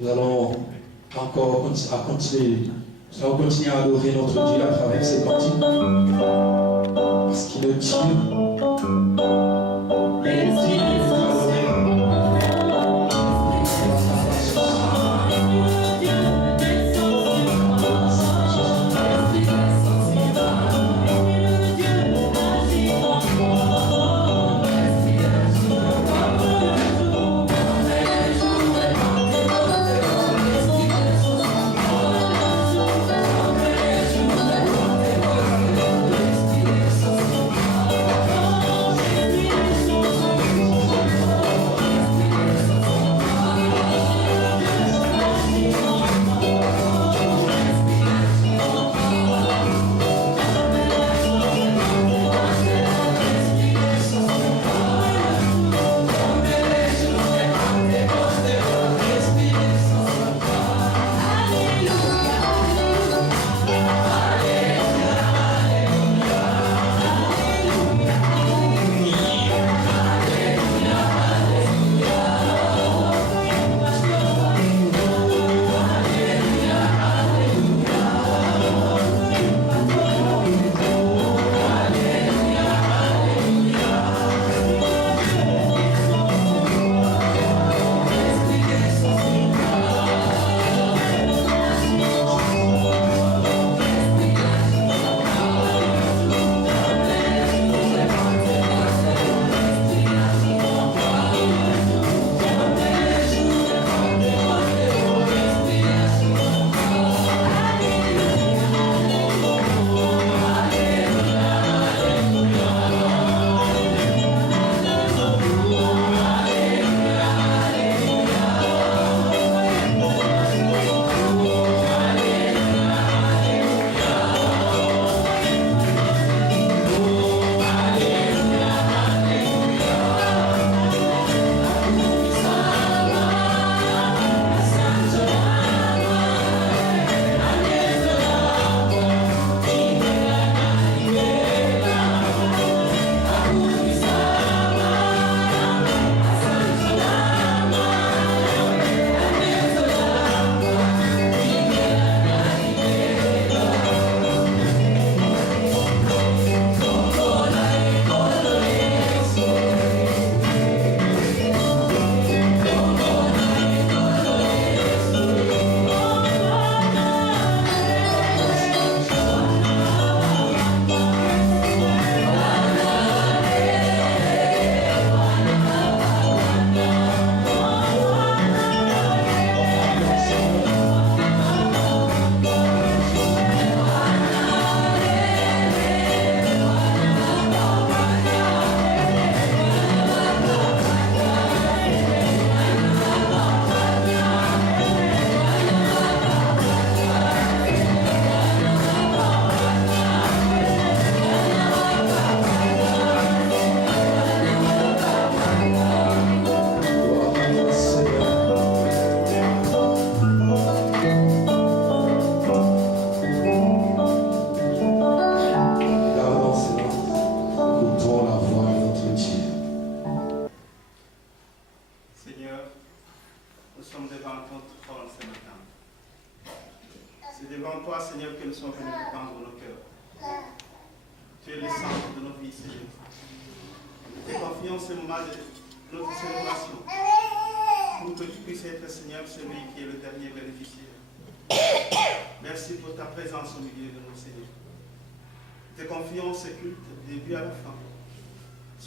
Nous allons encore continuer à adorer notre Dieu à travers ces cantiques. Parce qu'il est Dieu. Il est digne d'être adoré.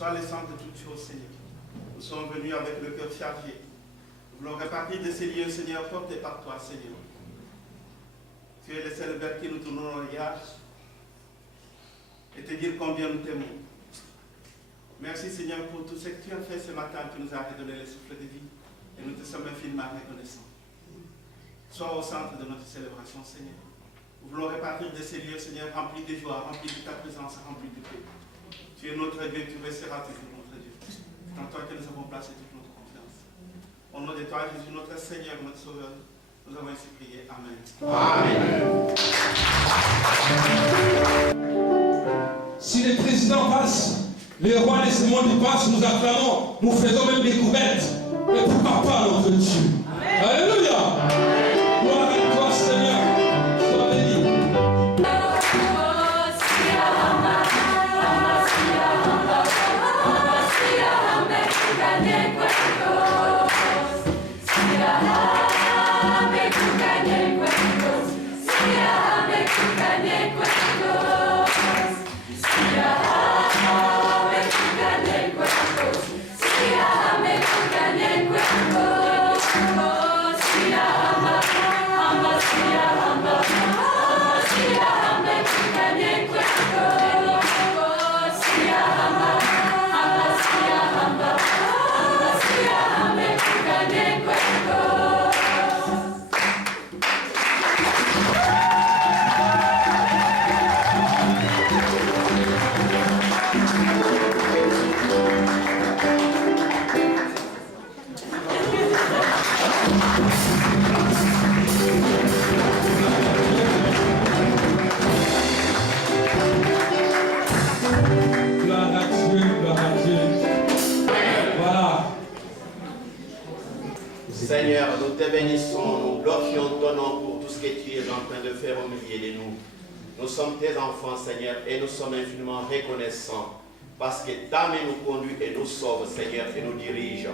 Sois le centre de toutes choses, Seigneur. Nous sommes venus avec le cœur chargé. Nous voulons repartir de ces lieux, Seigneur, portés par toi, Seigneur. Tu es le seul vers qui nous tournons le regard et te dire combien nous t'aimons. Merci, Seigneur, pour tout ce que tu as fait ce matin. Tu nous as redonné le souffle de vie et nous te sommes infiniment reconnaissants. Sois au centre de notre célébration, Seigneur. Nous voulons repartir de ces lieux, Seigneur, remplis de joie, remplis de ta présence, remplis de paix. Tu es notre Dieu, tu resteras toujours notre Dieu. C'est en toi que nous avons placé toute notre confiance. Au nom de toi, Jésus, notre Seigneur, notre Sauveur, nous avons ainsi prié. Amen. Amen. Si les présidents passent, les rois et les mondes passent, nous acclamons, nous faisons même découverte. Et pourquoi pas notre Dieu? Amen. Alléluia. Gloire à Dieu, gloire à Dieu. Voilà. Seigneur, nous te bénissons, nous glorifions ton nom pour tout ce que tu es en train de faire au milieu de nous. Nous sommes tes enfants, Seigneur, et nous sommes infiniment reconnaissants parce que ta main nous conduit et nous sauve, Seigneur, et nous dirige.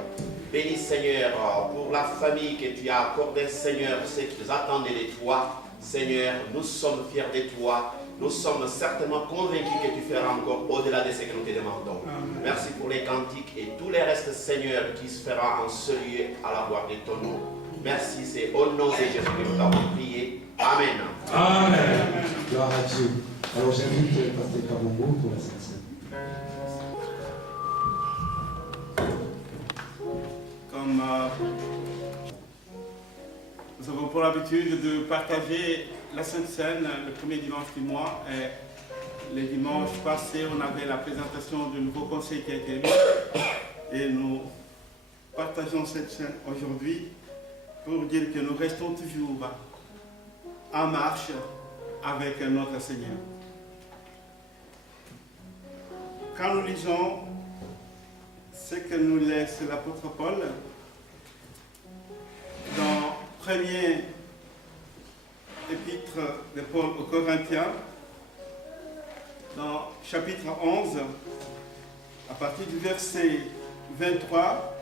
Bénis, Seigneur, pour la famille que tu as accordée, Seigneur, ce qu'ils attendaient de toi. Seigneur, nous sommes fiers de toi. Nous sommes certainement convaincus que tu feras encore au-delà de ce que nous te demandons. Amen. Merci pour les cantiques et tout le reste, Seigneur, qui se fera en ce lieu à la gloire de ton nom. Merci, c'est au nom de Jésus que nous t'avons prié. Amen. Amen. Gloire à Dieu. Alors j'invite Pasteur Kabongo pour la Sainte Seine. Comme nous avons pour l'habitude de partager la Sainte Seine le premier dimanche du mois, et les dimanches passés, on avait la présentation du nouveau conseil qui a été élu, et nous partageons cette scène aujourd'hui pour dire que nous restons toujours en marche avec notre Seigneur. Quand nous lisons ce que nous laisse l'apôtre Paul dans premier épître de Paul aux Corinthiens, dans chapitre 11, à partir du verset 23,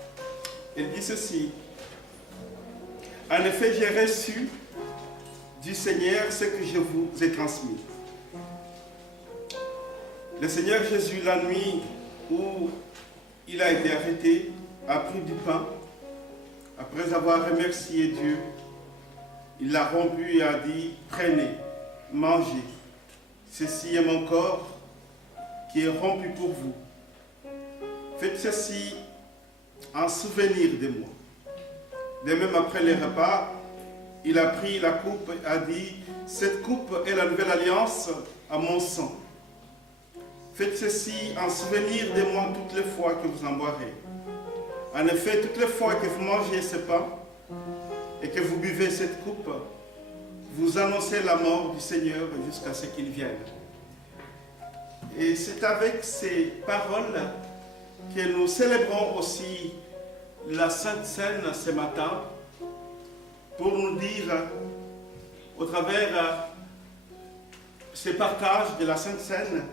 il dit ceci: En effet, j'ai reçu du Seigneur ce que je vous ai transmis. Le Seigneur Jésus, la nuit où il a été arrêté, a pris du pain. Après avoir remercié Dieu, il l'a rompu et a dit: Prenez, mangez. Ceci est mon corps qui est rompu pour vous. Faites ceci en souvenir de moi. De même, après le repas, il a pris la coupe et a dit: Cette coupe est la nouvelle alliance à mon sang. Faites ceci en souvenir de moi toutes les fois que vous en boirez. En effet, toutes les fois que vous mangez ce pain et que vous buvez cette coupe, vous annoncez la mort du Seigneur jusqu'à ce qu'il vienne. Et c'est avec ces paroles que nous célébrons aussi la Sainte Seine ce matin, pour nous dire, au travers ces partages de la Sainte Seine,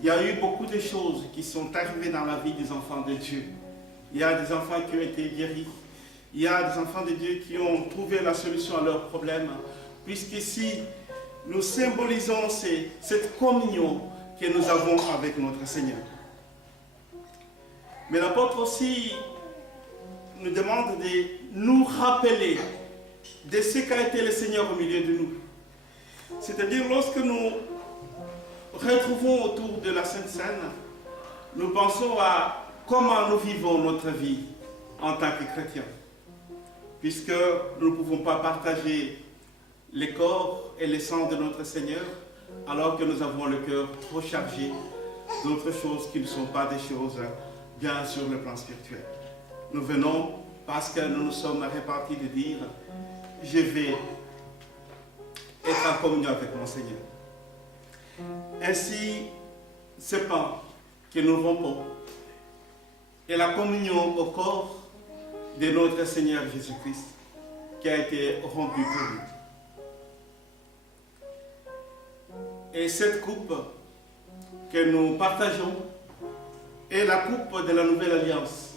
il y a eu beaucoup de choses qui sont arrivées dans la vie des enfants de Dieu. Il y a des enfants qui ont été guéris. Il y a des enfants de Dieu qui ont trouvé la solution à leurs problèmes. Puisqu'ici, nous symbolisons cette communion que nous avons avec notre Seigneur. Mais l'apôtre aussi nous demande de nous rappeler de ce qu'a été le Seigneur au milieu de nous. C'est-à-dire, lorsque nous retrouvons autour de la Sainte Seine, nous pensons à comment nous vivons notre vie en tant que chrétiens. Puisque nous ne pouvons pas partager les corps et les sangs de notre Seigneur, alors que nous avons le cœur trop chargé d'autres choses qui ne sont pas des choses bien sur le plan spirituel. Nous venons parce que nous nous sommes répartis de dire: je vais être en communion avec mon Seigneur. Ainsi, ce pain que nous rompons est la communion au corps de notre Seigneur Jésus-Christ qui a été rompu pour nous. Et cette coupe que nous partageons est la coupe de la nouvelle alliance,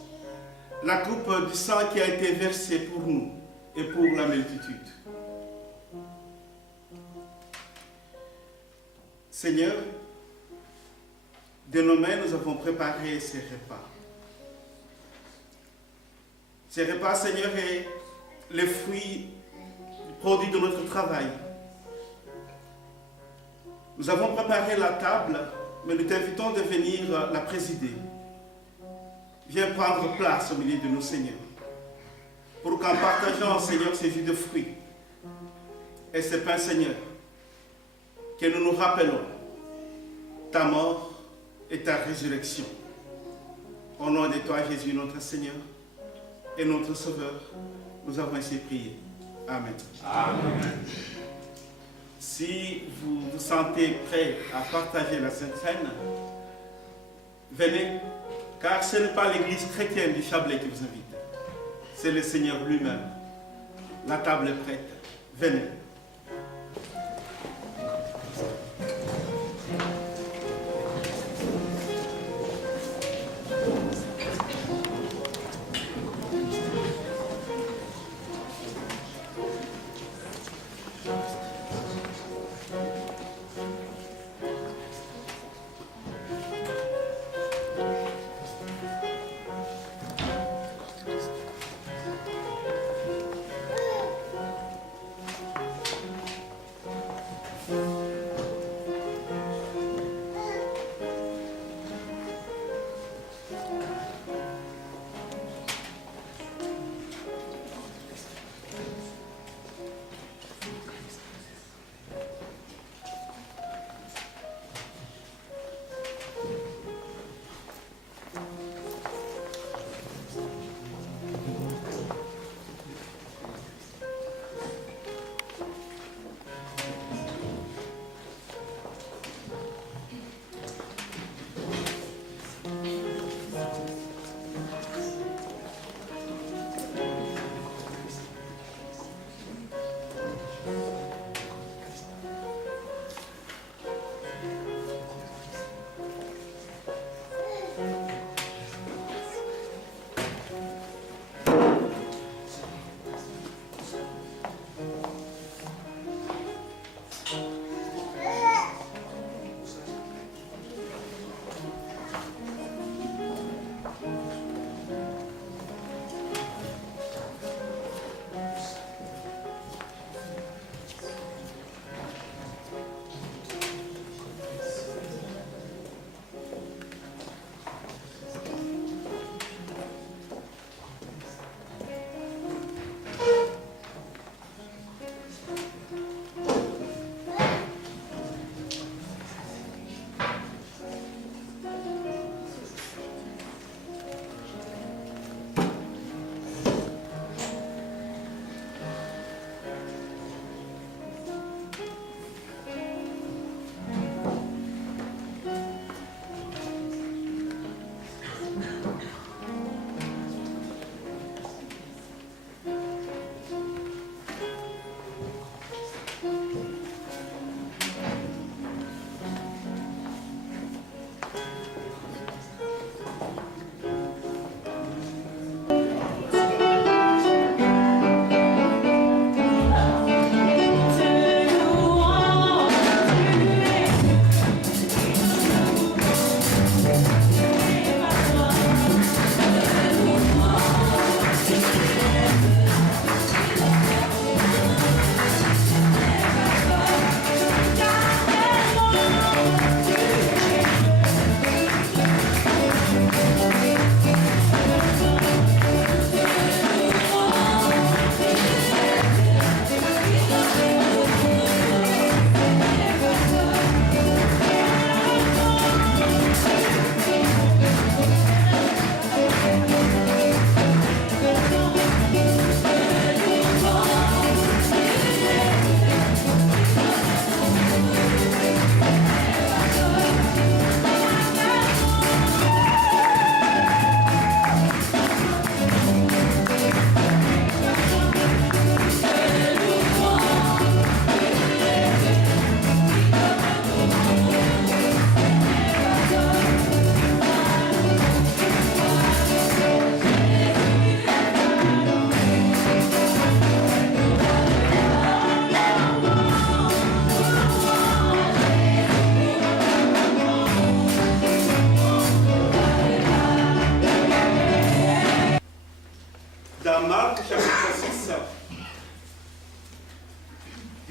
la coupe du sang qui a été versé pour nous et pour la multitude. Seigneur, de nos mains, nous avons préparé ces repas. Ces repas, Seigneur, est le fruit produit de notre travail. Nous avons préparé la table, mais nous t'invitons de venir la présider. Viens prendre place au milieu de nous, Seigneur, pour qu'en partageant, Seigneur, ces jus de fruits et ces pains, Seigneur, que nous nous rappelons ta mort et ta résurrection. Au nom de toi, Jésus, notre Seigneur et notre Sauveur, Nous avons ainsi prié. Amen. Amen. Si vous vous sentez prêt à partager la Sainte Seine, venez, car ce n'est pas l'église chrétienne du Chablais qui vous invite. C'est le Seigneur lui-même. La table est prête. Venez.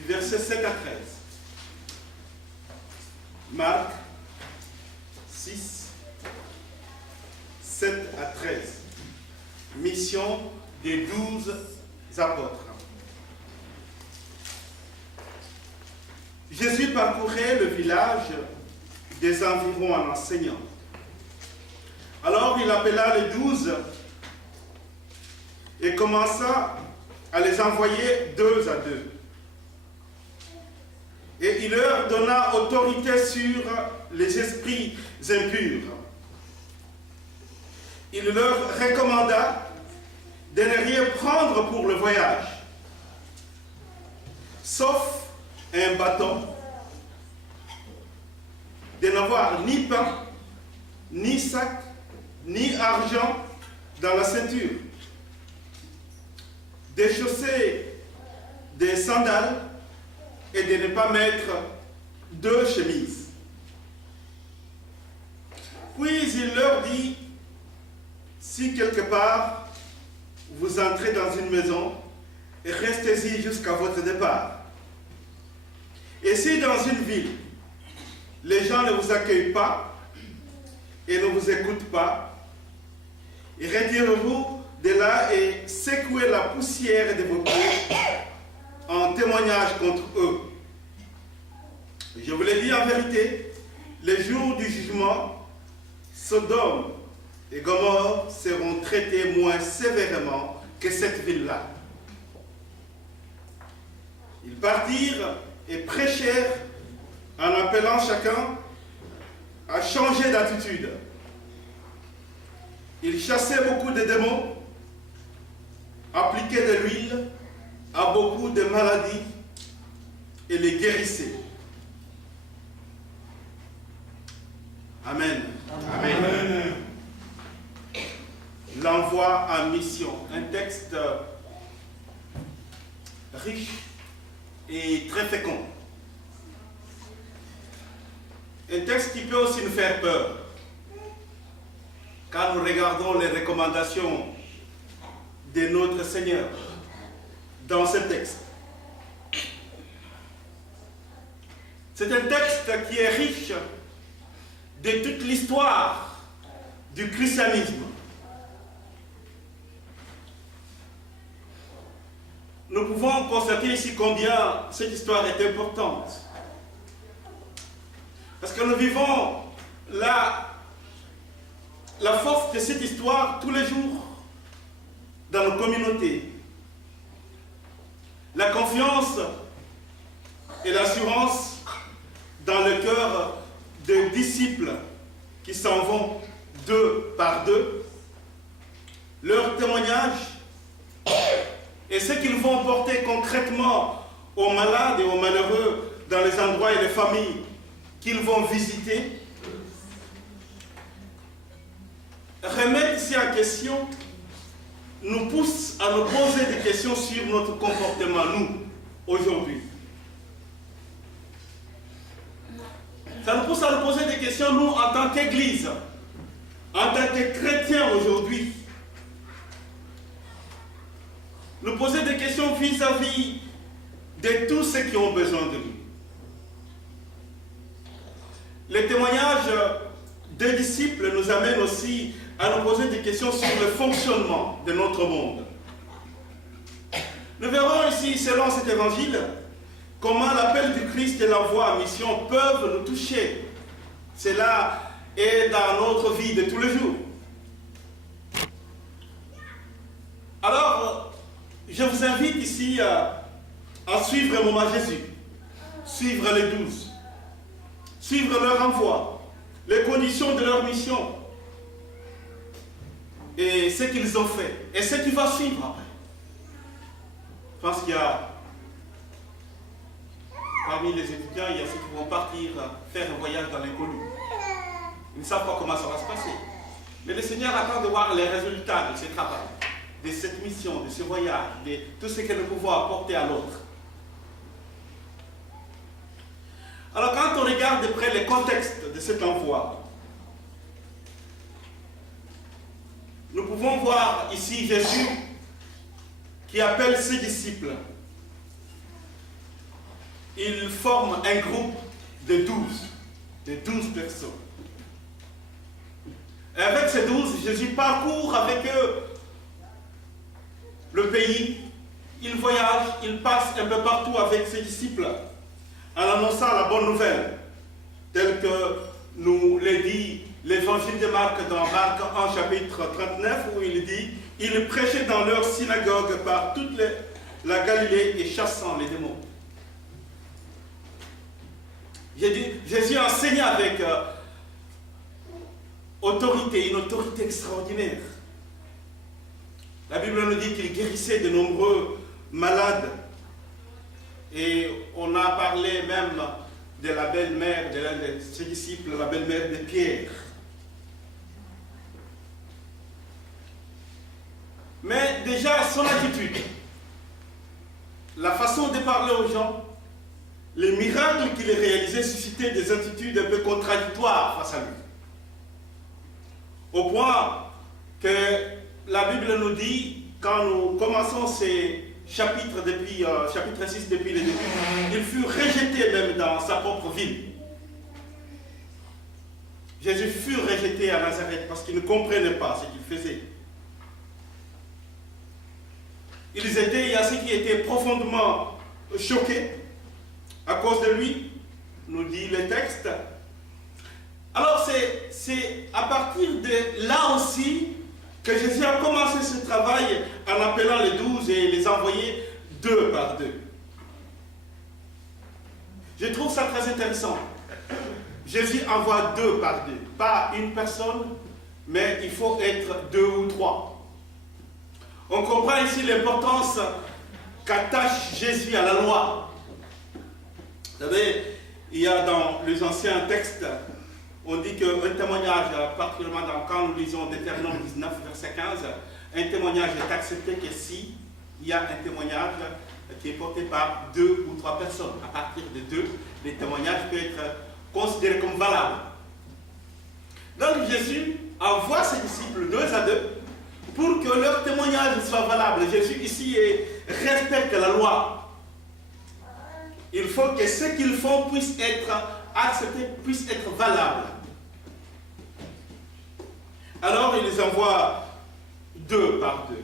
versets 5 à 13. Marc 6, 7 à 13. Mission des 12 apôtres. Jésus parcourait le village des environs en enseignant. Alors il appela les 12 et commença à les envoyer 2 à 2. Et il leur donna autorité sur les esprits impurs. Il leur recommanda de ne rien prendre pour le voyage, sauf un bâton, de n'avoir ni pain, ni sac, ni argent dans la ceinture, de chausser des sandales et de ne pas mettre 2 chemises. Puis il leur dit, si quelque part vous entrez dans une maison, restez-y jusqu'à votre départ. Et si dans une ville, les gens ne vous accueillent pas et ne vous écoutent pas, retirez-vous de là et secouez la poussière de vos pieds en témoignage contre eux. Je vous l'ai dit en vérité, les jours du jugement, Sodome et Gomorrhe seront traités moins sévèrement que cette ville-là. Ils partirent et prêchèrent en appelant chacun à changer d'attitude. Ils chassaient beaucoup de démons, appliquaient de l'huile à beaucoup de maladies et les guérissaient. Amen. Amen. Amen. L'envoi en mission, un texte riche et très fécond. Un texte qui peut aussi nous faire peur quand nous regardons les recommandations de notre Seigneur dans ce texte. C'est un texte qui est riche de toute l'histoire du christianisme. Nous pouvons constater ici combien cette histoire est importante. Parce que nous vivons la force de cette histoire tous les jours dans nos communautés. La confiance et l'assurance dans le cœur de disciples qui s'en vont 2 par 2, leur témoignage et ce qu'ils vont porter concrètement aux malades et aux malheureux dans les endroits et les familles qu'ils vont visiter, remettre ici en question nous pousse à nous poser des questions sur notre comportement, nous, aujourd'hui. Ça nous pousse à nous poser des questions, nous, en tant qu'Église, en tant que chrétiens aujourd'hui. Nous poser des questions vis-à-vis de tous ceux qui ont besoin de nous. Les témoignages des disciples nous amènent aussi à nous poser des questions sur le fonctionnement de notre monde. Nous verrons ici, selon cet évangile, comment l'appel du Christ et l'envoi en mission peuvent nous toucher. Cela est dans notre vie de tous les jours. Alors, je vous invite ici à suivre mon Jésus, suivre les 12, suivre leur envoi, les conditions de leur mission, et ce qu'ils ont fait, et ce qui va suivre après. Je pense qu'il y a, parmi les étudiants, il y a ceux qui vont partir faire un voyage dans l'inconnu. Ils ne savent pas comment ça va se passer. Mais le Seigneur attend de voir les résultats de ce travail, de cette mission, de ce voyage, de tout ce que nous pouvons apporter à l'autre. Alors quand on regarde de près le contexte de cet envoi, nous pouvons voir ici Jésus qui appelle ses disciples. Il forme un groupe de 12 personnes. Et avec ces 12, Jésus parcourt avec eux le pays, il voyage, il passe un peu partout avec ses disciples en annonçant la bonne nouvelle, telle que nous l'a dit l'évangile de Marc dans Marc 1 chapitre 39 où il dit « Ils prêchaient dans leur synagogue par toute la Galilée et chassant les démons. Jésus enseignait avec autorité, une autorité extraordinaire. La Bible nous dit qu'il guérissait de nombreux malades. Et on a parlé même de la belle-mère de l'un de ses disciples, la belle-mère de Pierre. Mais déjà, son attitude, la façon de parler aux gens, les miracles qu'il réalisait suscitaient des attitudes un peu contradictoires face à lui. Au point que la Bible nous dit, quand nous commençons ces chapitres depuis chapitre 6 depuis le début, il fut rejeté même dans sa propre ville. Jésus fut rejeté à Nazareth parce qu'il ne comprenait pas ce qu'il faisait. Il y a ceux qui étaient profondément choqués à cause de lui, nous dit le texte. Alors c'est à partir de là aussi que Jésus a commencé ce travail en appelant les 12 et les envoyer 2 par 2. Je trouve ça très intéressant. Jésus envoie 2 par 2, pas une personne, mais il faut être 2 ou 3. On comprend ici l'importance qu'attache Jésus à la loi. Vous savez, il y a dans les anciens textes, on dit qu'un témoignage, particulièrement quand nous lisons Deutéronome 19, verset 15, un témoignage est accepté que si il y a un témoignage qui est porté par 2 ou 3 personnes. À partir de 2, les témoignages peuvent être considérés comme valables. Donc Jésus envoie ses disciples 2 à 2 pour que leur témoignage soit valable. Jésus ici respecte la loi. Il faut que ce qu'ils font puisse être accepté, puisse être valable. Alors il les envoie 2 par 2.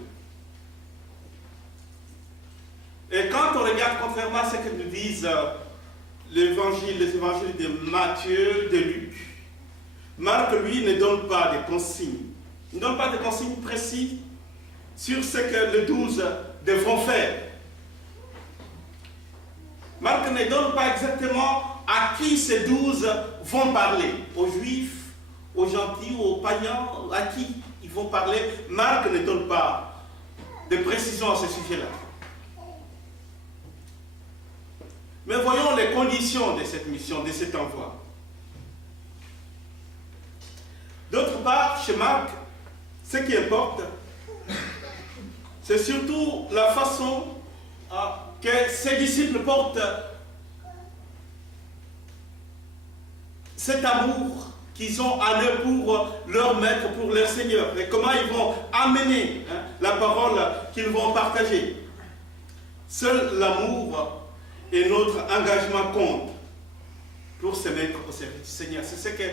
Et quand on regarde, contrairement à ce que nous disent les évangiles de Matthieu, de Luc, Marc, lui, ne donne pas de consignes. Il ne donne pas de consignes précises sur ce que les 12 devront faire. Marc ne donne pas exactement à qui ces 12 vont parler. Aux juifs, aux gentils, aux païens, à qui ils vont parler. Marc ne donne pas de précision à ce sujet-là. Mais voyons les conditions de cette mission, de cet envoi. D'autre part, chez Marc, ce qui importe, c'est surtout la façon que ses disciples portent cet amour qu'ils ont en eux pour leur maître, pour leur Seigneur, et comment ils vont amener la parole qu'ils vont partager. Seul l'amour et notre engagement comptent pour se mettre au service du Seigneur. C'est ce que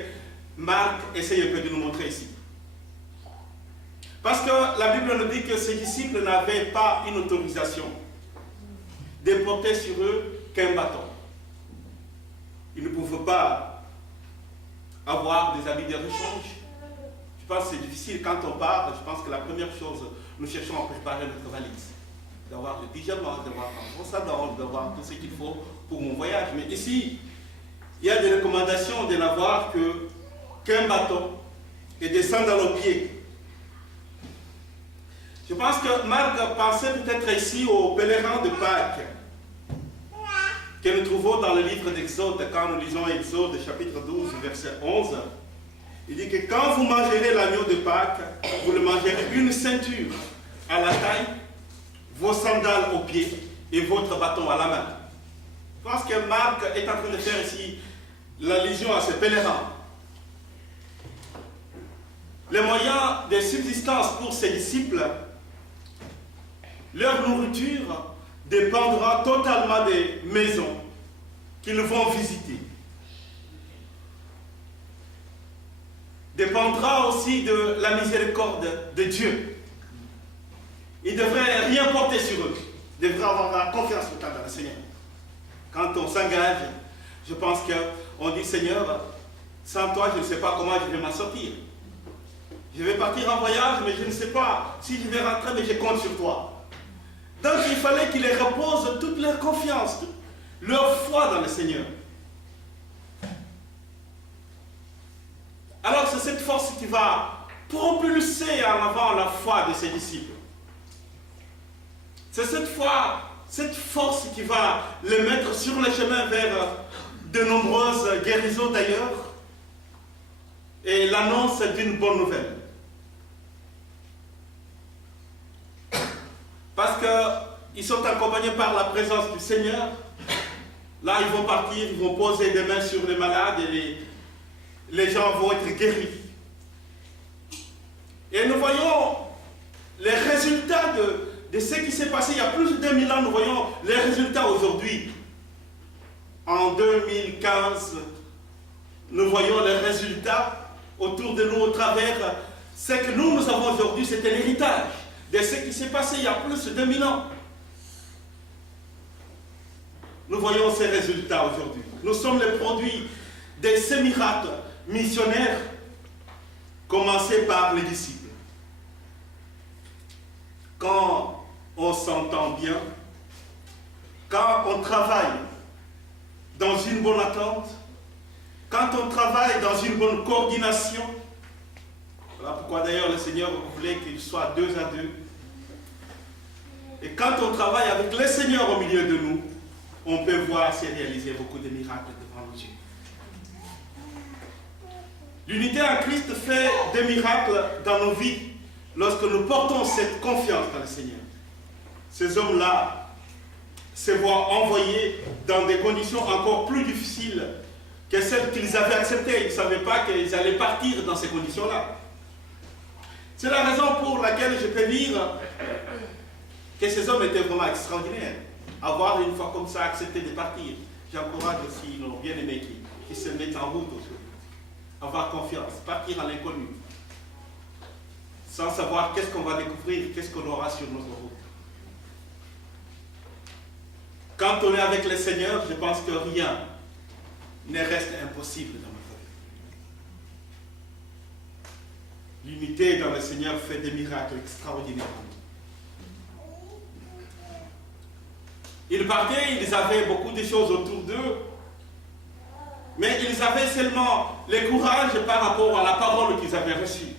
Marc essaye un peu de nous montrer ici. Parce que la Bible nous dit que ses disciples n'avaient pas une autorisation de porter sur eux qu'un bâton. Ils ne pouvaient pas avoir des habits de rechange. Je pense que c'est difficile quand on part. Je pense que la première chose, nous cherchons à préparer notre valise. D'avoir le pyjama, d'avoir un bon salon, d'avoir tout ce qu'il faut pour mon voyage. Mais ici, il y a des recommandations de n'avoir qu'un bâton et des sandales aux pieds. Je pense que Marc pensait peut-être ici aux pèlerins de Pâques que nous trouvons dans le livre d'Exode, quand nous lisons Exode chapitre 12, verset 11. Il dit que quand vous mangerez l'agneau de Pâques, vous le mangerez une ceinture à la taille, vos sandales aux pieds et votre bâton à la main. Je pense que Marc est en train de faire ici l'allusion à ces pèlerins. Les moyens de subsistance pour ses disciples, leur nourriture dépendra totalement des maisons qu'ils vont visiter. Dépendra aussi de la miséricorde de Dieu. Ils ne devraient rien porter sur eux. Ils devraient avoir la confiance totale dans le Seigneur. Quand on s'engage, je pense qu'on dit, Seigneur, sans toi, je ne sais pas comment je vais m'en sortir. Je vais partir en voyage, mais je ne sais pas si je vais rentrer, mais je compte sur toi. Donc il fallait qu'ils reposent toute leur confiance, toute leur foi dans le Seigneur. Alors c'est cette force qui va propulser en avant la foi de ses disciples. C'est cette force qui va les mettre sur le chemin vers de nombreuses guérisons d'ailleurs et l'annonce d'une bonne nouvelle. Parce qu'ils sont accompagnés par la présence du Seigneur. Là, ils vont partir, ils vont poser des mains sur les malades et les gens vont être guéris. Et nous voyons les résultats de ce qui s'est passé il y a plus de 2000 ans. Nous voyons les résultats aujourd'hui. En 2015, nous voyons les résultats autour de nous au travers ce que nous avons aujourd'hui. C'était l'héritage de ce qui s'est passé il y a plus de 2000 ans. Nous voyons ces résultats aujourd'hui. Nous sommes les produits de ces miracles missionnaires commencés par les disciples. Quand on s'entend bien, quand on travaille dans une bonne attente, quand on travaille dans une bonne coordination, voilà pourquoi d'ailleurs le Seigneur voulait qu'il soit 2 à 2. Et quand on travaille avec le Seigneur au milieu de nous, on peut voir se réaliser beaucoup de miracles devant nos yeux. L'unité en Christ fait des miracles dans nos vies lorsque nous portons cette confiance dans le Seigneur. Ces hommes-là se voient envoyés dans des conditions encore plus difficiles que celles qu'ils avaient acceptées. Ils ne savaient pas qu'ils allaient partir dans ces conditions-là. C'est la raison pour laquelle je peux dire que ces hommes étaient vraiment extraordinaires. Avoir une fois comme ça accepté de partir. J'encourage aussi nos bien-aimés qui se mettent en route aujourd'hui. Avoir confiance, partir à l'inconnu. Sans savoir qu'est-ce qu'on va découvrir, qu'est-ce qu'on aura sur notre route. Quand on est avec le Seigneur, je pense que rien ne reste impossible dans notre vie. L'unité dans le Seigneur fait des miracles extraordinaires. Ils partaient, ils avaient beaucoup de choses autour d'eux, mais ils avaient seulement le courage par rapport à la parole qu'ils avaient reçue.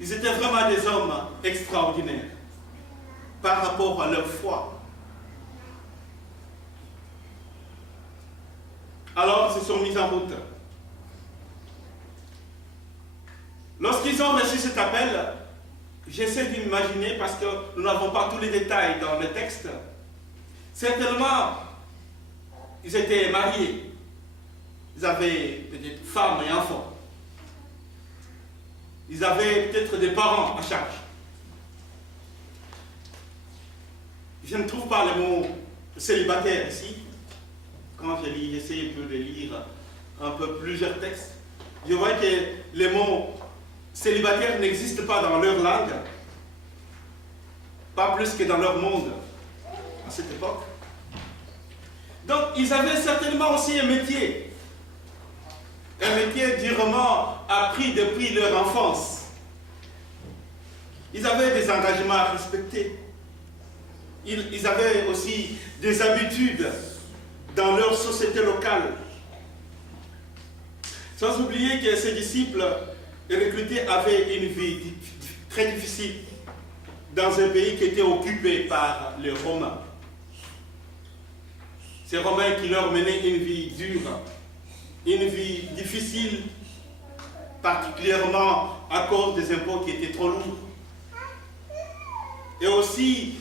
Ils étaient vraiment des hommes extraordinaires par rapport à leur foi. Alors, ils se sont mis en route. Lorsqu'ils ont reçu cet appel, j'essaie d'imaginer, parce que nous n'avons pas tous les détails dans le texte, certainement, ils étaient mariés. Ils avaient peut-être femmes et enfants. Ils avaient peut-être des parents à charge. Je ne trouve pas le mot célibataire ici. Quand j'essaie un peu de lire un peu plusieurs textes, je vois que les mots célibataire n'existent pas dans leur langue, pas plus que dans leur monde à cette époque. Donc ils avaient certainement aussi un métier durement appris depuis leur enfance. Ils avaient des engagements à respecter. Ils avaient aussi des habitudes dans leur société locale. Sans oublier que ces disciples recrutés avaient une vie très difficile dans un pays qui était occupé par les Romains. Ces Romains qui leur menaient une vie dure, une vie difficile, particulièrement à cause des impôts qui étaient trop lourds. Et aussi,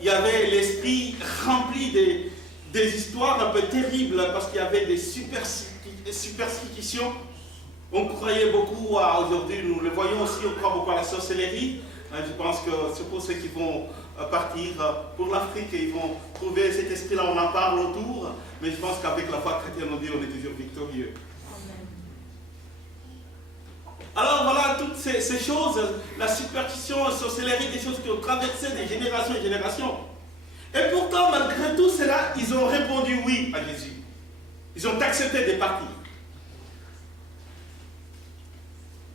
il y avait l'esprit rempli des histoires un peu terribles parce qu'il y avait des superstitions. On croyait beaucoup à, aujourd'hui, nous le voyons aussi, on croit beaucoup à la sorcellerie. Je pense que c'est pour ceux qui vont partir pour l'Afrique, ils vont trouver cet esprit-là, on en parle autour. Mais je pense qu'avec la foi chrétienne, on dit on est toujours victorieux. Alors voilà, toutes ces choses, la superstition, la sorcellerie, des choses qui ont traversé des générations et générations. Et pourtant, malgré tout cela, ils ont répondu oui à Jésus. Ils ont accepté de partir.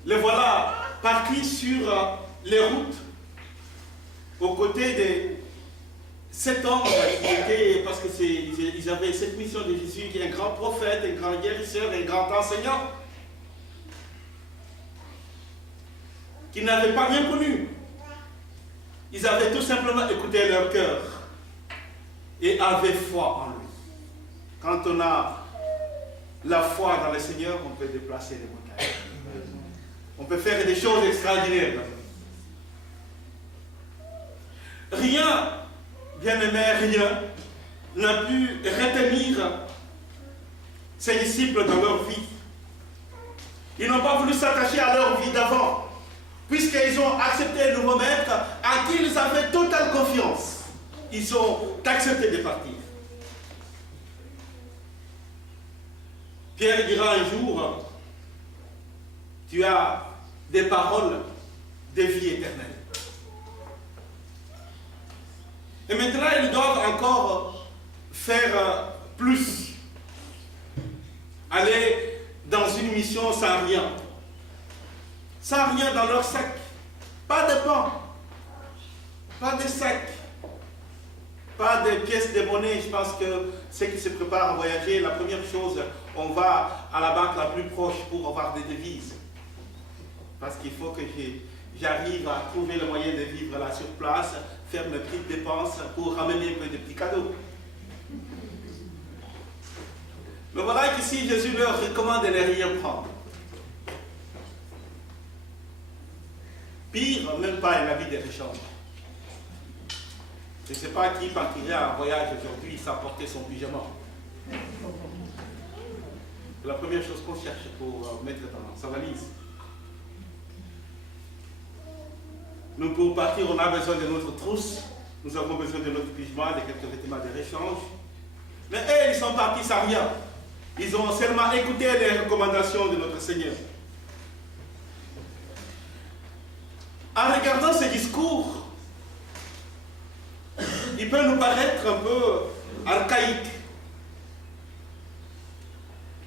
Les voilà partis sur les routes aux côtés de cet homme qui était, parce que ils avaient cette mission de Jésus, qui est un grand prophète, un grand guérisseur, un grand enseignant, qui n'avaient pas rien connu. Ils avaient tout simplement écouté leur cœur et avaient foi en lui. Quand on a la foi dans le Seigneur, on peut déplacer les montagnes. On peut faire des choses extraordinaires. Rien, bien-aimé, rien n'a pu retenir ces disciples dans leur vie. Ils n'ont pas voulu s'attacher à leur vie d'avant, puisqu'ils ont accepté le nouveau maître à qui ils avaient totale confiance. Ils ont accepté de partir. Pierre dira un jour, tu as des paroles de vie éternelle. Et maintenant, ils doivent encore faire plus. Aller dans une mission sans rien. Sans rien dans leur sac. Pas de pain. Pas de sac. Pas de pièces de monnaie. Je pense que ceux qui se préparent à voyager, la première chose, on va à la banque la plus proche pour avoir des devises. Parce qu'il faut que j'arrive à trouver le moyen de vivre là sur place, faire mes petites dépenses pour ramener un peu de petits cadeaux. Mais voilà qu'ici, Jésus leur recommande de ne rien prendre. Pire, même pas un avis de rechange. Je ne sais pas qui partirait en voyage aujourd'hui sans porter son pyjama. C'est la première chose qu'on cherche pour mettre dans sa valise. Nous, pour partir, on a besoin de notre trousse. Nous avons besoin de notre pyjama, de quelques vêtements de rechange. Mais eux, ils sont partis sans rien. Ils ont seulement écouté les recommandations de notre Seigneur. En regardant ce discours, il peut nous paraître un peu archaïque.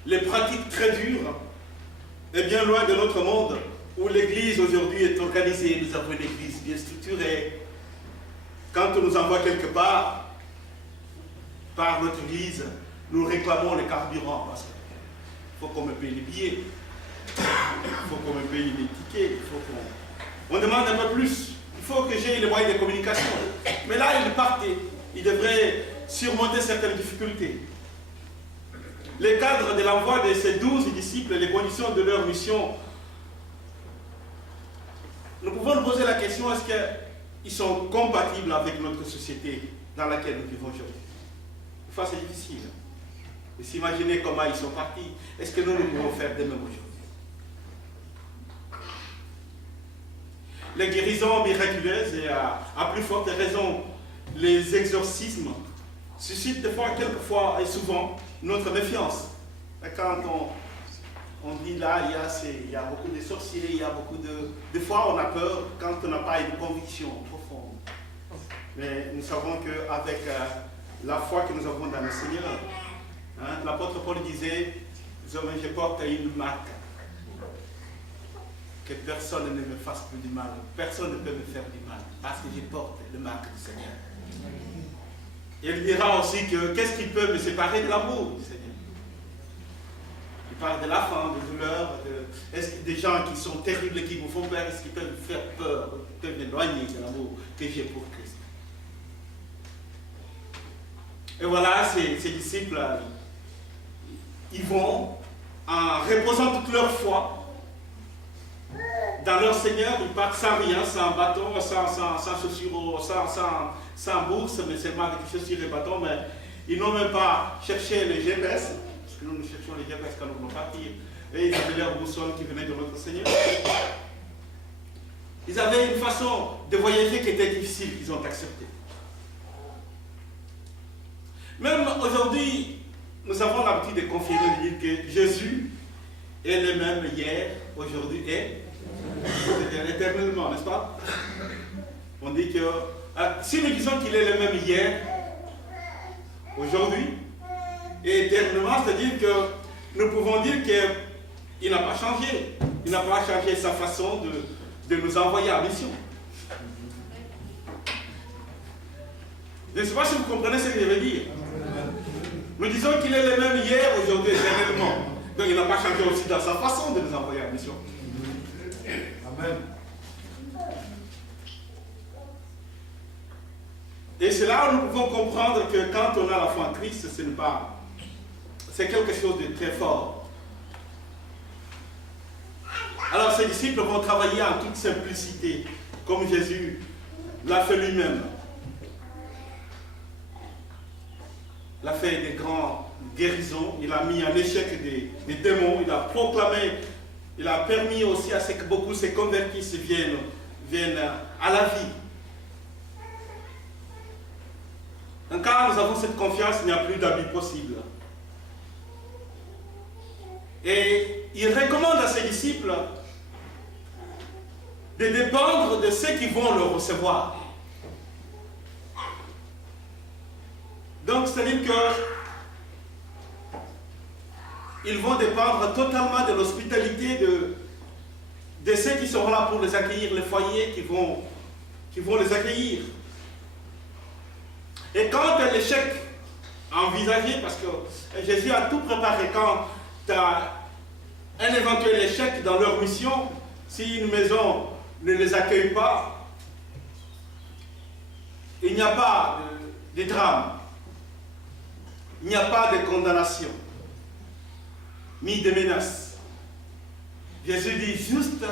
Les pratiques très dures et bien loin de notre monde où l'Église aujourd'hui est organisée. Nous avons une Église bien structurée. Quand on nous envoie quelque part, par notre Église, nous réclamons le carburant parce qu'il faut qu'on me paye les billets, il faut qu'on me paye les tickets, on demande un peu plus. Il faut que j'ai les moyens de communication. Mais là, ils partent, ils devraient surmonter certaines difficultés. Les cadres de l'envoi de ces 12 disciples, les conditions de leur mission, nous pouvons nous poser la question, est-ce qu'ils sont compatibles avec notre société dans laquelle nous vivons aujourd'hui? Enfin, c'est difficile de s'imaginer comment ils sont partis. Est-ce que nous pouvons faire de même aujourd'hui? Les guérisons miraculeuses et à plus forte raison les exorcismes suscitent des fois, quelquefois et souvent notre méfiance. Et quand on dit là, il y a beaucoup de sorciers, il y a beaucoup de... Des fois on a peur quand on n'a pas une conviction profonde. Mais nous savons qu'avec la foi que nous avons dans le Seigneur, hein, l'apôtre Paul disait, je porte une marque. Que personne ne me fasse plus du mal. Personne ne peut me faire du mal. Parce que je porte le marque du Seigneur. Et il dira aussi que qu'est-ce qui peut me séparer de l'amour du Seigneur? Il parle de la faim, de douleur, est-ce que des gens qui sont terribles, qui vous font peur, est-ce qu'ils peuvent me faire peur, peuvent m'éloigner de l'amour que j'ai pour Christ? Et voilà, ces disciples, ils vont, en reposant toute leur foi, dans leur Seigneur, ils partent sans rien, sans bâton, sans chaussures, sans bourse, mais seulement avec chaussures et bâtons. Mais ils n'ont même pas cherché les GPS, parce que nous cherchons les GPS quand nous voulons partir. Et ils avaient leur boussole qui venait de notre Seigneur. Ils avaient une façon de voyager qui était difficile, qu'ils ont accepté. Même aujourd'hui, nous avons l'habitude de confirmer, de dire que Jésus est le même hier, aujourd'hui et éternellement, n'est-ce pas? On dit que si nous disons qu'il est le même hier, aujourd'hui et éternellement, c'est-à-dire que nous pouvons dire qu'il n'a pas changé. Il n'a pas changé sa façon de nous envoyer en mission. Je ne sais pas si vous comprenez ce que je veux dire. Nous disons qu'il est le même hier, aujourd'hui, éternellement. Donc il n'a pas changé aussi dans sa façon de nous envoyer en mission. Amen. Et c'est là où nous pouvons comprendre que quand on a la foi en Christ, c'est quelque chose de très fort. Alors ces disciples vont travailler en toute simplicité, comme Jésus l'a fait lui-même. Il a fait des grandes guérisons, il a mis en échec des démons, il a proclamé, il a permis aussi à ce que beaucoup se convertissent, viennent à la vie. Donc quand nous avons cette confiance, il n'y a plus d'abus possible. Et il recommande à ses disciples de dépendre de ceux qui vont le recevoir. Donc, c'est-à-dire qu'ils vont dépendre totalement de l'hospitalité de ceux qui seront là pour les accueillir, les foyers qui vont les accueillir. Et quand l'échec envisagé, parce que Jésus a tout préparé, quand tu as un éventuel échec dans leur mission, si une maison ne les accueille pas, il n'y a pas de drame. Il n'y a pas de condamnation, ni de menace. Jésus dit juste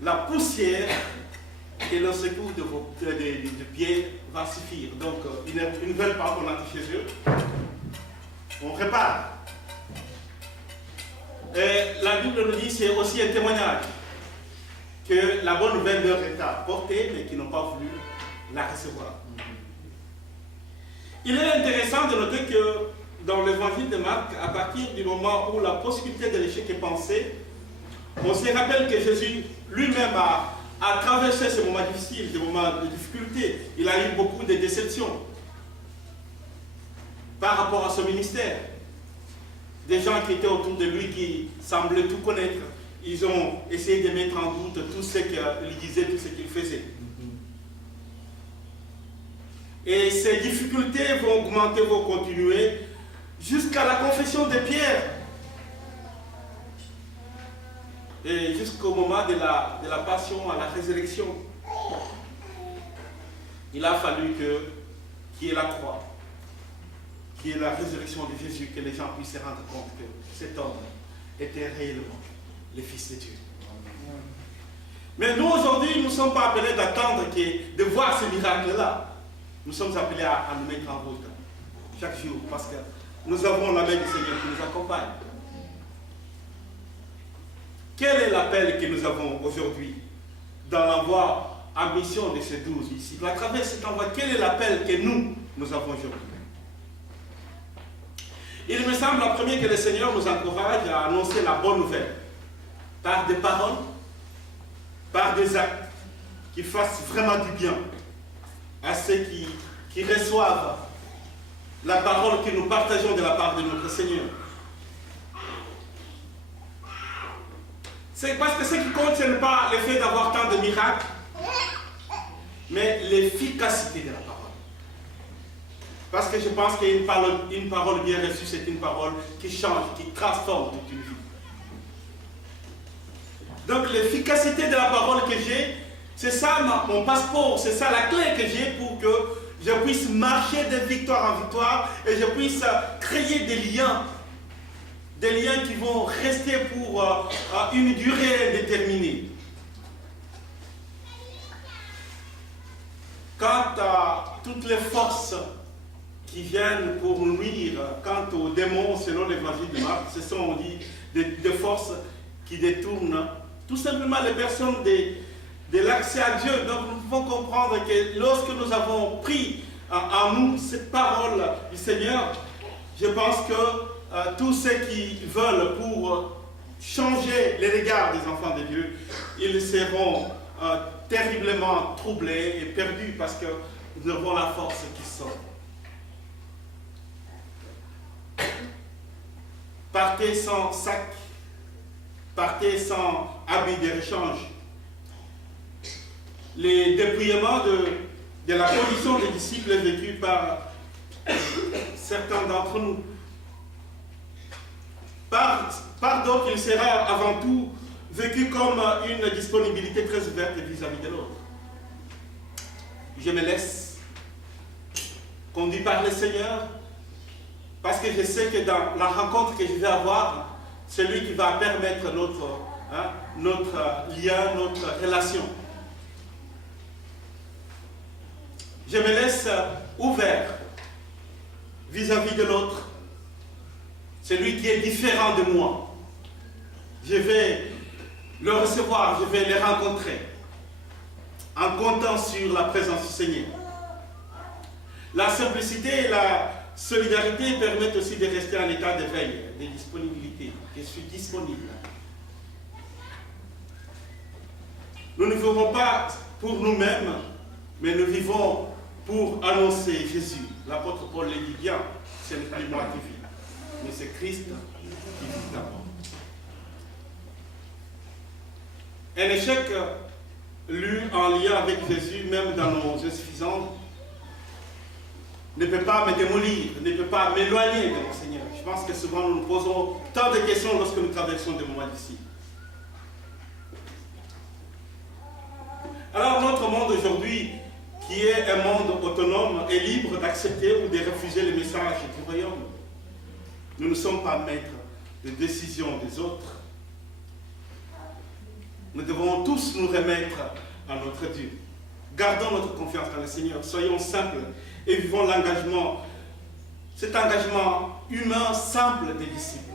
la poussière et le secours de pied va suffire. Donc, ils ne veulent pas qu'on entre chez eux. On répare. Et la Bible nous dit, c'est aussi un témoignage que la bonne nouvelle leur est apportée, mais qu'ils n'ont pas voulu la recevoir. Il est intéressant de noter que dans l'évangile de Marc, à partir du moment où la possibilité de l'échec est pensée, on se rappelle que Jésus lui-même a traversé ces moments difficiles, des moments de difficulté. Il a eu beaucoup de déceptions par rapport à son ministère. Des gens qui étaient autour de lui, qui semblaient tout connaître, ils ont essayé de mettre en doute tout ce qu'il disait, tout ce qu'il faisait. Et ces difficultés vont augmenter, vont continuer, jusqu'à la confession de Pierre. Et jusqu'au moment de la passion, à la résurrection. Il a fallu qu'il y ait la croix, qu'il y ait la résurrection de Jésus, que les gens puissent se rendre compte que cet homme était réellement le Fils de Dieu. Mais nous, aujourd'hui, nous ne sommes pas appelés d'attendre, de voir ce miracle-là. Nous sommes appelés à nous mettre en route chaque jour parce que nous avons la main du Seigneur qui nous accompagne. Quel est l'appel que nous avons aujourd'hui dans l'envoi en mission de ces 12 ici? À travers cet envoi, quel est l'appel que nous avons aujourd'hui? Il me semble en premier que le Seigneur nous encourage à annoncer la bonne nouvelle par des paroles, par des actes qui fassent vraiment du bien à ceux qui reçoivent la parole que nous partageons de la part de notre Seigneur. C'est parce que ce qui compte, ce n'est pas le fait d'avoir tant de miracles, mais l'efficacité de la parole. Parce que je pense qu'une parole bien reçue, c'est une parole qui change, qui transforme toute une vie. Donc l'efficacité de la parole que j'ai, c'est ça mon passeport, c'est ça la clé que j'ai pour que je puisse marcher de victoire en victoire et je puisse créer des liens qui vont rester pour une durée déterminée. Quant à toutes les forces qui viennent pour nous nuire, quant aux démons, selon l'évangile de Marc, ce sont, on dit, des forces qui détournent tout simplement les personnes de l'accès à Dieu. Donc nous pouvons comprendre que lorsque nous avons pris en nous cette parole du Seigneur, je pense que tous ceux qui veulent pour changer les regards des enfants de Dieu, ils seront terriblement troublés et perdus parce que nous avons la force qui sort. Partez sans sac, partez sans habit de rechange. Les dépouillements de la condition des disciples vécue par certains d'entre nous. Par d'autres, il sera avant tout vécu comme une disponibilité très ouverte vis-à-vis de l'autre. Je me laisse conduire par le Seigneur parce que je sais que dans la rencontre que je vais avoir, c'est lui qui va permettre notre lien, notre relation. Je me laisse ouvert vis-à-vis de l'autre, celui qui est différent de moi. Je vais le recevoir, je vais le rencontrer en comptant sur la présence du Seigneur. La simplicité et la solidarité permettent aussi de rester en état de veille, de disponibilité. Je suis disponible. Nous ne vivons pas pour nous-mêmes, mais nous vivons pour annoncer Jésus. L'apôtre Paul le dit bien, ce n'est plus moi qui vis, mais c'est Christ qui vit d'abord. Un échec lu en lien avec Jésus, même dans nos insuffisances, ne peut pas me démolir, ne peut pas m'éloigner de mon Seigneur. Je pense que souvent nous nous posons tant de questions lorsque nous traversons des moments difficiles. Alors notre monde aujourd'hui, qui est un monde autonome, est libre d'accepter ou de refuser le message du royaume. Nous ne sommes pas maîtres des décisions des autres. Nous devons tous nous remettre à notre Dieu. Gardons notre confiance dans le Seigneur. Soyons simples et vivons l'engagement, cet engagement humain simple des disciples.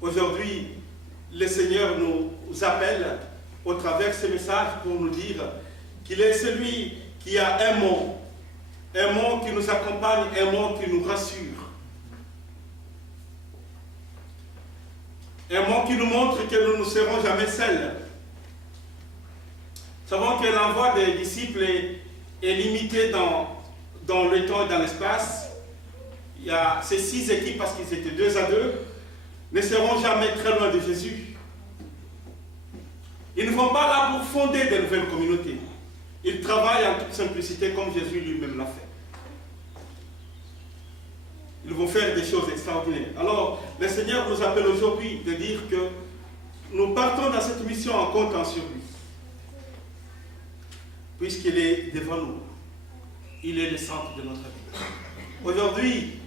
Aujourd'hui, le Seigneur nous appelle au travers de ce message pour nous dire qu'il est celui qui a un mot qui nous accompagne, un mot qui nous rassure. Un mot qui nous montre que nous ne serons jamais seuls. Nous savons que l'envoi des disciples est limité dans le temps et dans l'espace. Il y a ces 6 équipes, parce qu'ils étaient 2 à 2, ne seront jamais très loin de Jésus. Ils ne vont pas là pour fonder de nouvelles communautés. Ils travaillent en toute simplicité comme Jésus lui-même l'a fait. Ils vont faire des choses extraordinaires. Alors, le Seigneur nous appelle aujourd'hui de dire que nous partons dans cette mission en comptant sur lui. Puisqu'il est devant nous. Il est le centre de notre vie. Aujourd'hui,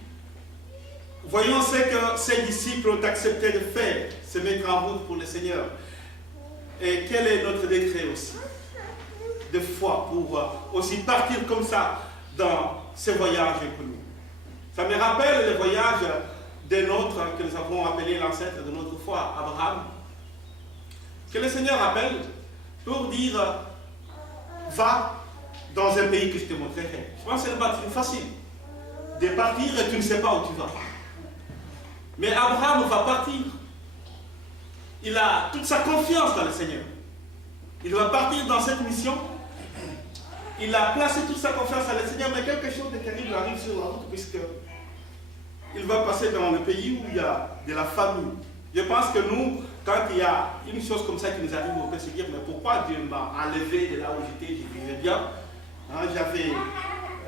voyons ce que ces disciples ont accepté de faire, se mettre en route pour le Seigneur. Et quel est notre décret aussi de foi pour aussi partir comme ça dans ce voyage inconnu. Ça me rappelle le voyage des nôtres que nous avons appelé l'ancêtre de notre foi, Abraham, que le Seigneur appelle pour dire va dans un pays que je te montrerai. Je pense que ce n'est pas facile de partir et tu ne sais pas où tu vas. Mais Abraham va partir. Il a toute sa confiance dans le Seigneur. Il va partir dans cette mission. Il a placé toute sa confiance dans le Seigneur, mais quelque chose de terrible arrive sur la route, puisque il va passer dans le pays où il y a de la famine. Je pense que nous, quand il y a une chose comme ça qui nous arrive, on peut se dire, mais pourquoi Dieu m'a enlevé de là où j'étais, je vivais bien. J'avais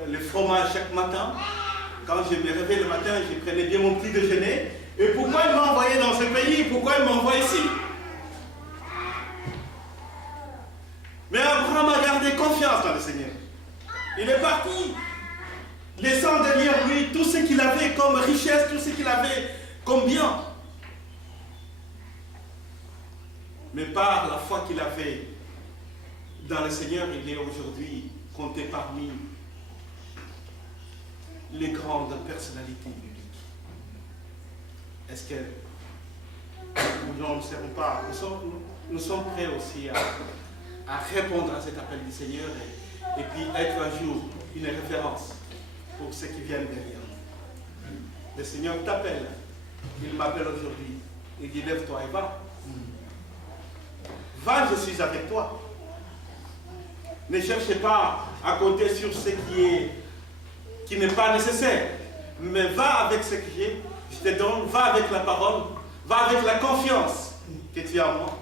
le fromage chaque matin. Quand je me réveillais le matin, je prenais bien mon petit déjeuner. Et pourquoi il m'a envoyé dans ce pays? Pourquoi il m'a envoyé ici? Mais Abraham a gardé confiance dans le Seigneur. Il est parti, laissant derrière lui tout ce qu'il avait comme richesse, tout ce qu'il avait comme bien. Mais par la foi qu'il avait dans le Seigneur, il est aujourd'hui compté parmi les grandes personnalités bibliques. Est-ce que nous ne serons pas, nous sommes prêts aussi à répondre à cet appel du Seigneur et puis être un jour une référence pour ceux qui viennent derrière nous. Le Seigneur t'appelle, il m'appelle aujourd'hui, il dit lève-toi et va. Va, je suis avec toi. Ne cherchez pas à compter sur ce qui n'est pas nécessaire, mais va avec ce que j'ai, je te donne, va avec la parole, va avec la confiance que tu as en moi,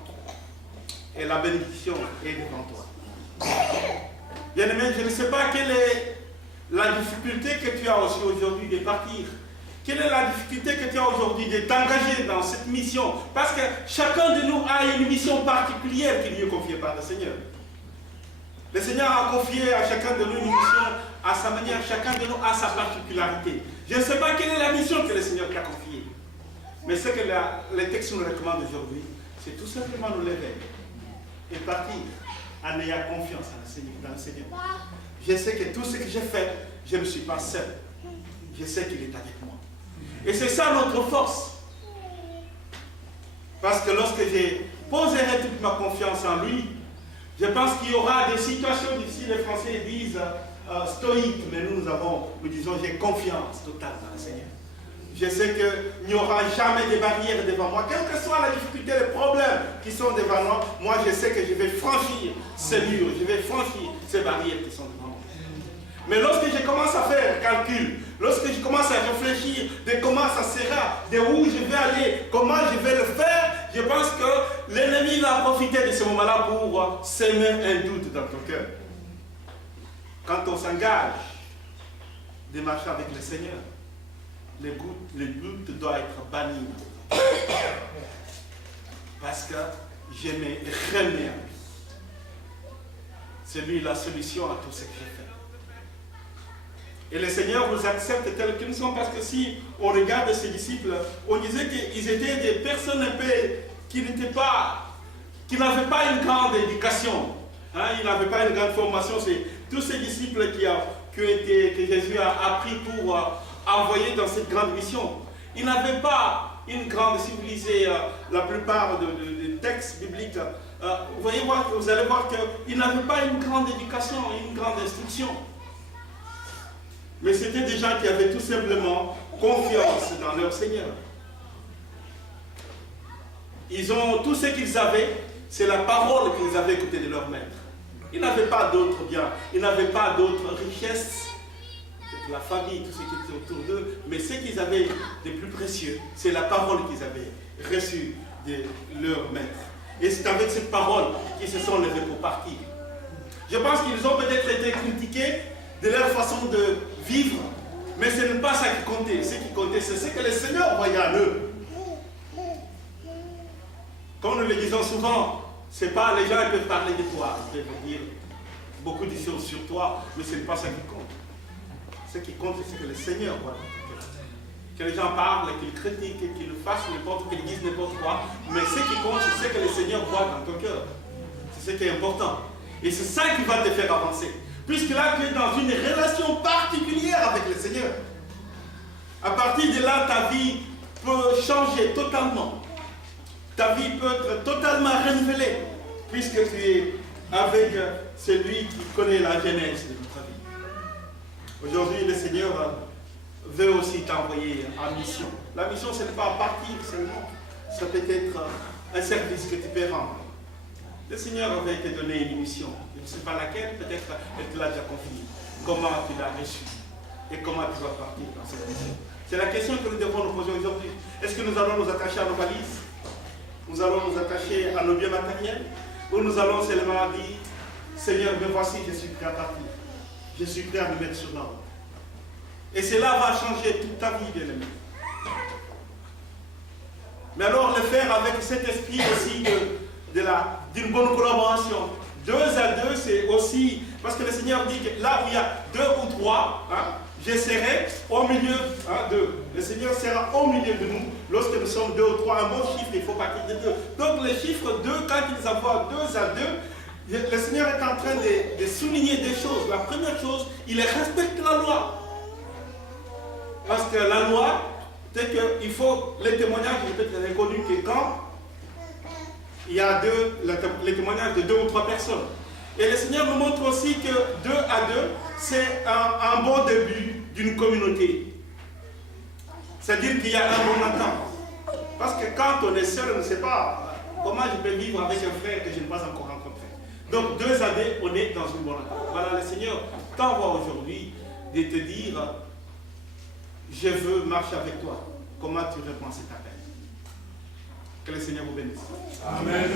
et la bénédiction est devant toi. Bien-aimé, je ne sais pas quelle est la difficulté que tu as aussi aujourd'hui de partir. Quelle est la difficulté que tu as aujourd'hui de t'engager dans cette mission? Parce que chacun de nous a une mission particulière qui lui est confiée par le Seigneur. Le Seigneur a confié à chacun de nous une mission à sa manière, chacun de nous a sa particularité. Je ne sais pas quelle est la mission que le Seigneur t'a confiée. Mais ce que les textes nous recommandent aujourd'hui, c'est tout simplement nous lever et partir en ayant confiance dans le Seigneur. Je sais que tout ce que j'ai fait, je ne suis pas seul. Je sais qu'il est avec moi. Et c'est ça notre force. Parce que lorsque je poserai toute ma confiance en lui, je pense qu'il y aura des situations difficiles, les Français disent stoïques, mais nous disons j'ai confiance totale dans le Seigneur. Je sais qu'il n'y aura jamais de barrières devant moi. Quelle que soit la difficulté, les problèmes qui sont devant moi, moi je sais que je vais franchir ces murs, je vais franchir ces barrières qui sont devant moi. Mais lorsque je commence à faire calcul, lorsque je commence à réfléchir de comment ça sera, de où je vais aller, comment je vais le faire, je pense que l'ennemi va profiter de ce moment-là pour s'aimer un doute dans ton cœur. Quand on s'engage de marcher avec le Seigneur, le doute doit être banni. Parce que je me remets à lui. C'est lui la solution à tout ce que j'ai fait. Et le Seigneur vous accepte tels qu'ils sont, parce que si on regarde ses disciples, on disait qu'ils étaient des personnes un peu qui n'avaient pas une grande éducation. Hein, ils n'avaient pas une grande formation. C'est tous ces disciples que Jésus a appris pour envoyer dans cette grande mission. Ils n'avaient pas une grande, si vous lisez la plupart des textes bibliques, vous allez voir qu'ils n'avaient pas une grande éducation, une grande instruction. Mais c'était des gens qui avaient tout simplement confiance dans leur Seigneur. Tout ce qu'ils avaient, c'est la parole qu'ils avaient écoutée de leur maître. Ils n'avaient pas d'autres biens, ils n'avaient pas d'autres richesses, la famille, tout ce qui était autour d'eux, mais ce qu'ils avaient de plus précieux, c'est la parole qu'ils avaient reçue de leur maître. Et c'est avec cette parole qu'ils se sont levés pour partir. Je pense qu'ils ont peut-être été critiqués de leur façon de vivre, mais ce n'est pas ça qui comptait. Ce qui comptait, c'est ce que le Seigneur voyait en eux. Comme nous le disons souvent, c'est pas les gens qui peuvent parler de toi, ils peuvent dire beaucoup de choses sur toi, mais ce n'est pas ça qui compte. Ce qui compte, c'est ce que le Seigneur voit dans ton cœur. Que les gens parlent, qu'ils critiquent, qu'ils fassent n'importe quoi, qu'ils disent n'importe quoi, mais ce qui compte, c'est ce que le Seigneur voit dans ton cœur. C'est ce qui est important. Et c'est ça qui va te faire avancer. Puisque là, tu es dans une relation particulière avec le Seigneur. À partir de là, ta vie peut changer totalement. Ta vie peut être totalement renouvelée, puisque tu es avec celui qui connaît la genèse de notre vie. Aujourd'hui, le Seigneur veut aussi t'envoyer en mission. La mission, ce n'est pas partir seulement. Ça peut être un service que tu peux rendre. Le Seigneur veut te donner une mission. Je ne sais pas laquelle, peut-être elle te l'a déjà confiée. Comment tu l'as reçue et comment tu vas partir dans cette mission. C'est la question que nous devons nous poser aujourd'hui. Est-ce que nous allons nous attacher à nos valises? Nous allons nous attacher à nos biens matériels? Ou nous allons seulement dire, Seigneur, me voici, je suis prêt à partir. Je suis prêt à me mettre sur l'ordre. Et cela va changer toute ta vie, bien-aimé. Mais alors le faire avec cet esprit aussi d'une bonne collaboration. 2 à 2, c'est aussi, parce que le Seigneur dit que là où il y a 2 ou 3, je serai au milieu d'eux. Le Seigneur sera au milieu de nous. Lorsque nous sommes 2 ou 3, un bon chiffre, il faut partir de 2. Donc le chiffre 2, quand ils envoient 2 à 2, le Seigneur est en train de souligner des choses. La première chose, il respecte la loi. Parce que la loi, c'est qu'il faut, les témoignages, il peut être reconnu que quand il y a les témoignages de 2 ou 3 personnes. Et le Seigneur nous montre aussi que 2 à 2, c'est un bon début d'une communauté. C'est-à-dire qu'il y a un bon entente. Parce que quand on est seul, on ne sait pas comment je peux vivre avec un frère que je n'ai pas encore rencontré. Donc 2 à 2, on est dans une bonne entente. Voilà, le Seigneur t'envoie aujourd'hui de te dire, je veux marcher avec toi. Comment tu réponds à cet appel? Que le Seigneur vous bénisse. Amen.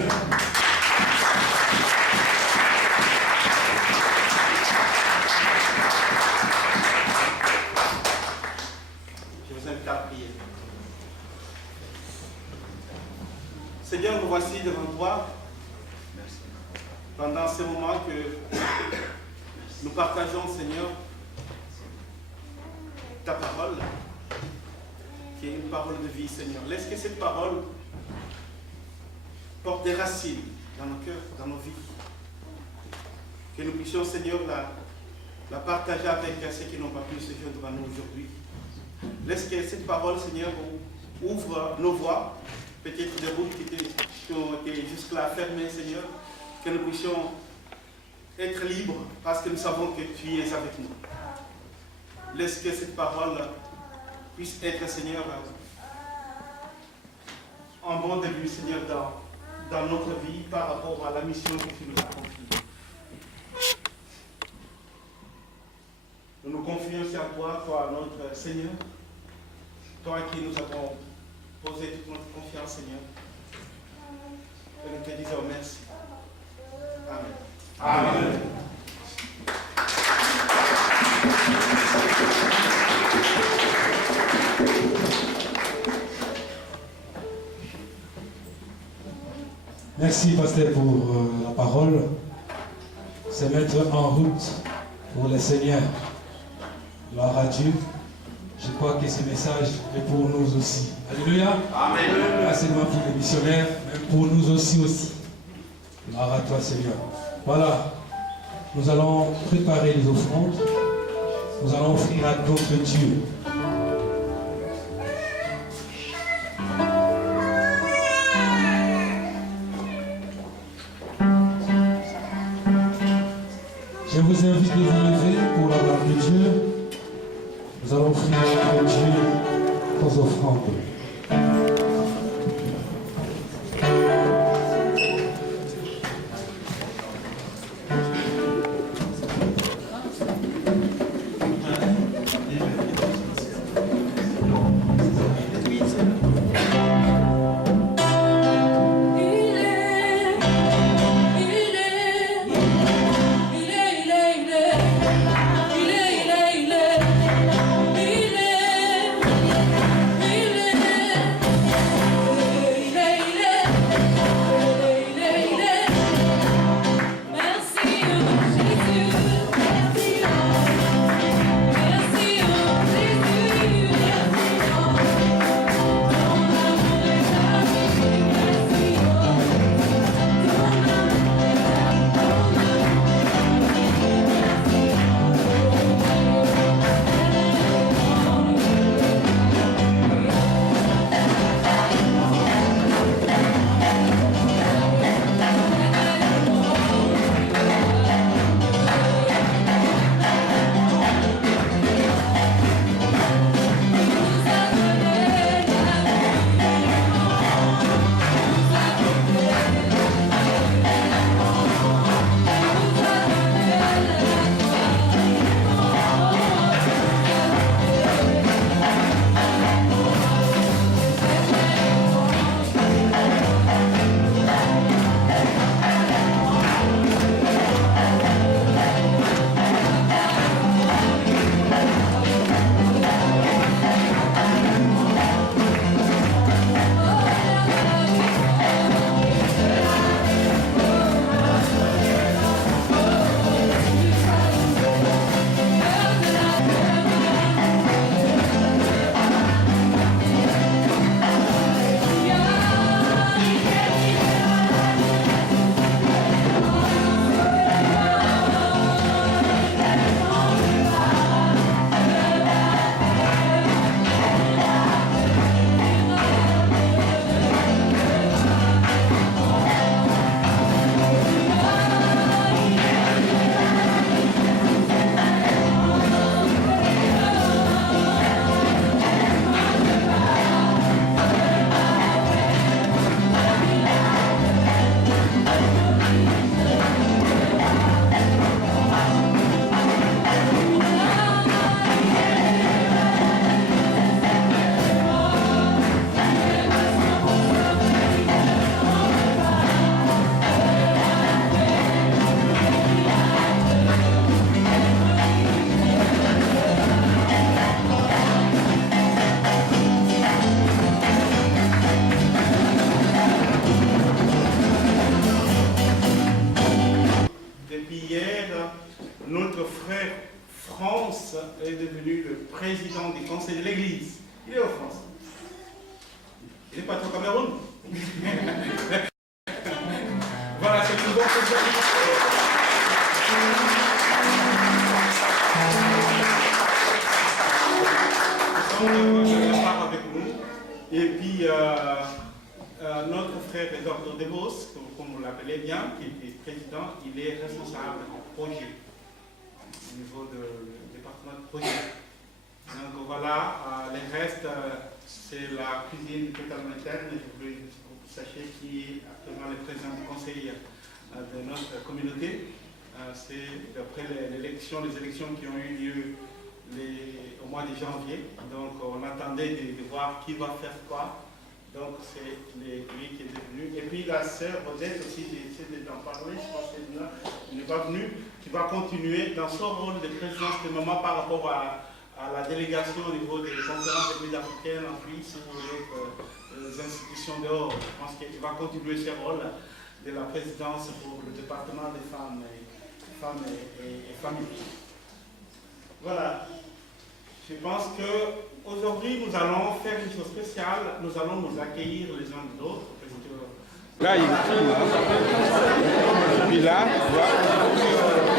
voici devant toi pendant ces moments que nous partageons, Seigneur, ta parole, qui est une parole de vie, Seigneur. Laisse que cette parole porte des racines dans nos cœurs, dans nos vies. Que nous puissions, Seigneur, la partager avec ceux qui n'ont pas pu se joindre à nous aujourd'hui. Laisse que cette parole, Seigneur, ouvre nos voies, peut-être des routes qui ont été jusque-là fermées, Seigneur, que nous puissions être libres parce que nous savons que tu es avec nous. Laisse que cette parole puisse être, Seigneur, un bon début, Seigneur, dans notre vie par rapport à la mission que tu nous as confiée. Nous nous confions aussi à toi, notre Seigneur, toi à qui nous avons posé toute notre confiance, Seigneur. Et nous te disons merci. Amen. Amen. Merci, pasteur, pour la parole. C'est mettre en route pour le Seigneur. Gloire à Dieu. Je crois que ce message est pour nous aussi. Alléluia. Amen. Pas seulement pour les missionnaires, mais pour nous aussi. Gloire à toi, Seigneur. Voilà. Nous allons préparer les offrandes. Nous allons offrir à notre Dieu. Je vous invite à vous lever pour la gloire de Dieu. Nous allons offrir à notre Dieu nos offrandes. Il est depuis hier, notre frère France est devenu le président du conseil de l'Église. Il est en France. Il n'est pas au Cameroun. Voilà, c'est une bonne chose. Nous sommes d'accord avec nous. Et puis, notre frère Eduardo Debos, comme vous l'appelez bien, qui est président, il est responsable du projet au niveau du département de projet. Donc voilà, le reste, c'est la cuisine totalement interne. Je voulais que vous sachiez qui est actuellement le président du conseil de notre communauté. C'est après les élections qui ont eu lieu au mois de janvier. Donc on attendait de voir qui va faire quoi. Donc c'est lui qui est devenu. Et puis la sœur Odette aussi, j'essaie d'en parler, je pense qu'elle n'est pas venue, qui va continuer dans son rôle de présidence de moment par rapport à la délégation au niveau des conférences des pays africaines en Suisse ou les institutions dehors. Je pense qu'il va continuer ce rôle de la présidence pour le département des femmes et familles. Voilà. Je pense qu'aujourd'hui, nous allons faire une chose spéciale. Nous allons nous accueillir les uns les autres. Là, il est là. Et puis là, voilà.